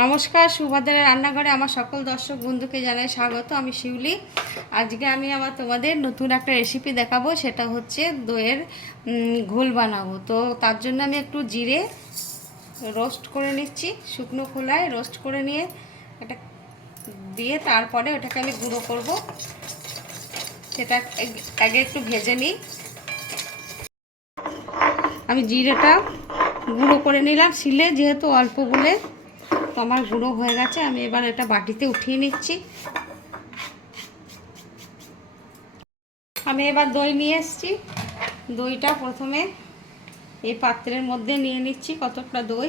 নমস্কার সুভাদের রান্নাঘরে আমার সকল দর্শক বন্ধুকে জানাই স্বাগত। আমি শিউলি। আজকে আমি আবার তোমাদের নতুন একটা রেসিপি দেখাবো, সেটা হচ্ছে দইয়ের ঘোল বানাবো। তো তার জন্য আমি একটু জিরে রোস্ট করে নিচ্ছি, শুকনো খোলায় রোস্ট করে নিয়ে এটা দিয়ে তারপরে ওটাকে আমি গুঁড়ো করব। সেটা আগে একটু ভেজে নিই। আমি জিরেটা গুঁড়ো করে নিলাম, শিলে যেহেতু অল্প গুলে। তো আমার গুঁড়ো হয়ে গেছে, আমি এবার এটা বাটিতে উঠিয়ে নিচ্ছি। আমি এবার দই নিয়ে এসেছি। দইটা প্রথমে এই পাত্রের মধ্যে নিয়ে নিচ্ছি কতটা দই।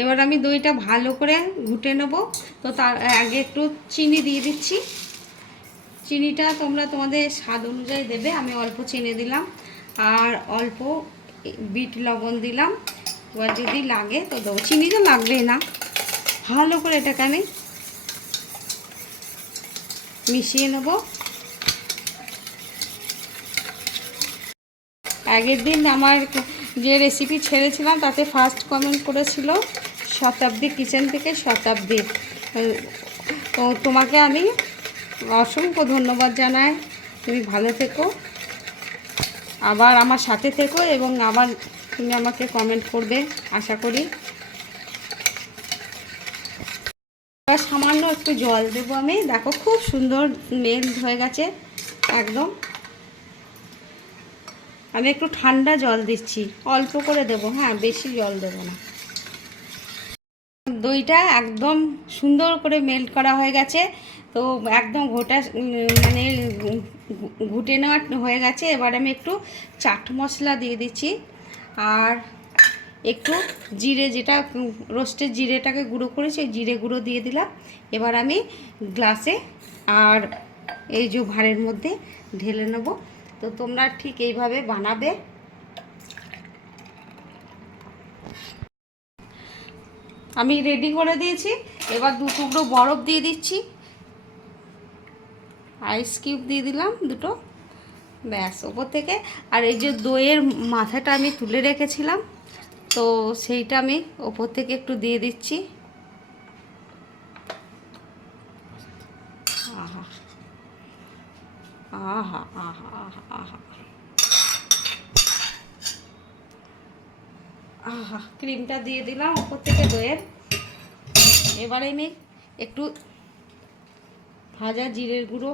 এবার আমি দইটা ভালো করে ঘুটে নেব। তো তার আগে একটু চিনি দিয়ে দিচ্ছি। চিনিটা তোমরা তোমাদের স্বাদ অনুযায়ী দেবে, আমি অল্প চিনি দিলাম। আর অল্প বিট লবণ দিলাম। এবার যদি লাগে তো দেবো। চিনি তো লাগবেই না। ভালো করে এটাকে আমি মিশিয়ে নেব। আগের দিন আমার যে রেসিপি ছেড়েছিলাম, তাতে ফার্স্ট কমেন্ট করেছিল শতাব্দী কিচেন থেকে শতাব্দী। তো তোমাকে আমি অসংখ্য ধন্যবাদ জানাই। তুমি ভালো থেকো। আবার আমার সাথে থেকো এবং আবার তুমি আমাকে কমেন্ট করবে, আশা করি। সামান্য একটু জল দেবো আমি। দেখো খুব সুন্দর মেল হয়ে গেছে, একদম। আমি একটু ঠান্ডা জল দিচ্ছি, অল্প করে দেবো হ্যাঁ বেশি জল দেবো না। দইটা একদম সুন্দর করে মেল্ট করা হয়ে গেছে। তো একদম ঘোটা মানে ঘুটে নেওয়া হয়ে গেছে। এবার আমি একটু চাট মশলা দিয়ে দিচ্ছি। আর একটু জিরে, যেটা রোস্টের জিরেটাকে গুঁড়ো করেছি জিরে গুঁড়ো দিয়ে দিলাম। এবার আমি গ্লাসে আর এই যে ভাঁড়ের মধ্যে ঢেলে নেব। তো তোমরা ঠিক এইভাবে বানাবে। আমি রেডি করে দিয়েছি। এবার দু টুকরো বরফ দিয়ে দিচ্ছি। আইস কিউব দিয়ে দিলাম দুটো। ব্যাস, ওপর থেকে। আর এই যে দইয়ের মাথাটা আমি তুলে রেখেছিলাম, তো সেইটা আমি ওপর থেকে একটু দিয়ে দিচ্ছি। আহা আহা আহা আহা আহা। ক্রিমটা দিয়ে দিলাম ওপর থেকে দইয়ের। এবারে আমি একটু ভাজা জিরের গুঁড়ো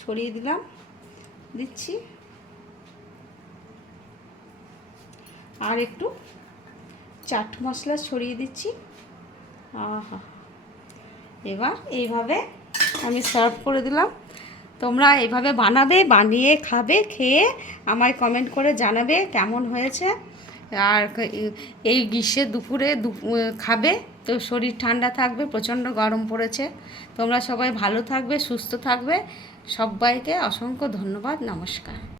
ছড়িয়ে দিলাম, দিচ্ছি। আর একটু চাট মশলা ছড়িয়ে দিচ্ছি। আহা। এবার এইভাবে আমি সার্ভ করে দিলাম। তোমরা এইভাবে বানাবে, বানিয়ে খাবে, খেয়ে আমায় কমেন্ট করে জানাবে কেমন হয়েছে। আর এই গ্রীষ্মের দুপুরে খাবে। তো শরীর ঠান্ডা থাকবে, প্রচণ্ড গরম পড়েছে। তোমরা সবাই ভালো থাকবে, সুস্থ থাকবে। সবাইকে অসংখ্য ধন্যবাদ, নমস্কার।